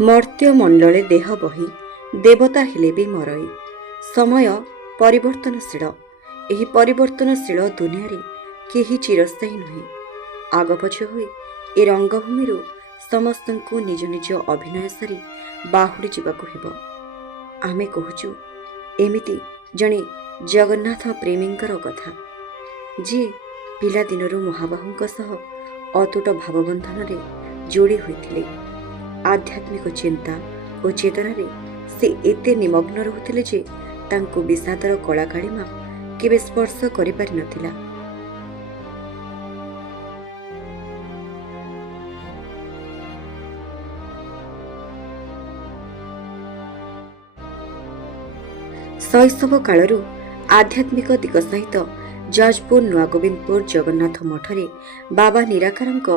मर्त्य मंडले देह बही देवता हेले भी मरई। समय परिवर्तनशील। एही परिवर्तनशील दुनिया रे केही चिरस्थायी नुहे। आगपछ होई ए रंगभूमि समस्त निज निज अभिनय सारी बाहुड़ी जावाकू हेब। आमे कहूचु एमिति जणे जगन्नाथ प्रेमींकर कथा, जी पिला दिनरू महाबाहुंक सह अतुट भावबंधन रे जोड़ी होइथिले। आध्यात्मिक चिंता और चेतना से एते निमग्न रहुथिले जे तांको विषादर कलाकालिमा केबे स्पर्श करि पारि नथिला। शैशव कालरू आध्यात्मिक दिग सहित जाजपुर नुआगोविंदपुर जगन्नाथ मठरे बाबा निराकारंक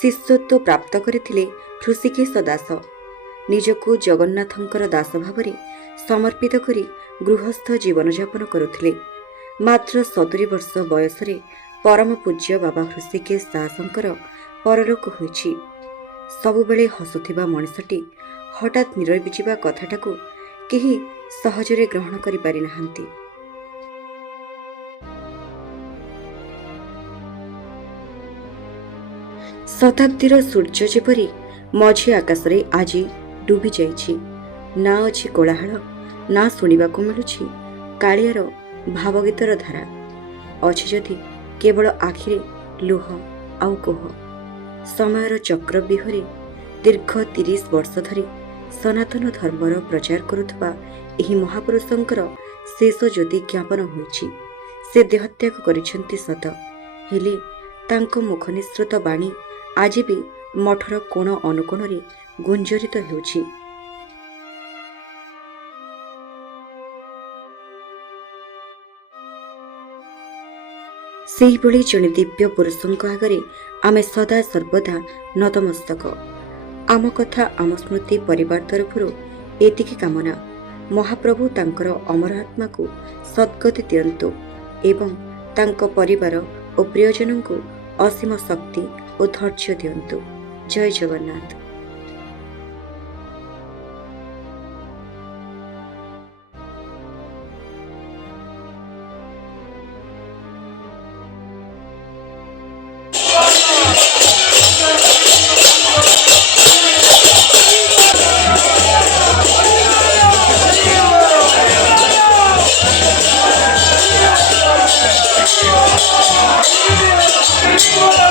शिष्यत्व प्राप्त करथिले हृषिकेश दास। निजकु जगन्नाथंकर दास भावरे समर्पित करी गृहस्थ जीवन यापन करुथिले। मात्र 70 वर्ष बयसरे परम पूज्य बाबा हृषिकेश दासंकर परलोक होइछि। सबुबेले हसुथिबा मनिषटी हठात नीरवी जिबा कथाटाकू केही सहजरे ग्रहण करि पारि नाहांती। शताब्दीर सूर्य जेपरी मझी आकाशरे आज डुबी जाइछि। ना अछि कोलाहल, ना शुणिबाकू मिलुछि कालियार भावगीतर धारा। अछि जदि केवल आखिरे लुह आउ कोह। समयर चक्रव्यूहरे दीर्घ 30 वर्ष धरी सनातन धर्मर प्रचार करुथबा एही महापुरुषंकर शेष ज्योति ज्ञापन होइछि। से देहत्याग करिसेंति सत, हेले तांक मुख निसृत बाणी आज भी मठर कोण अनुकोणरे गुंजरित हेउछि। सेहिभଳି जणे दिव्य पुरुषଙ୍କ आगरे आमे सदा सर्वदा नतमस्तक। आम कथा आम स्मृति परिवार तरफରୁ एतिकी कामना। महाप्रभु तांकर अमर आत्मा को सद्गति दियंतु एवं तांक परिवार और प्रियजनों को असीम शक्ति और धैर्य दियंतु। जय जगन्नाथ। Let's go!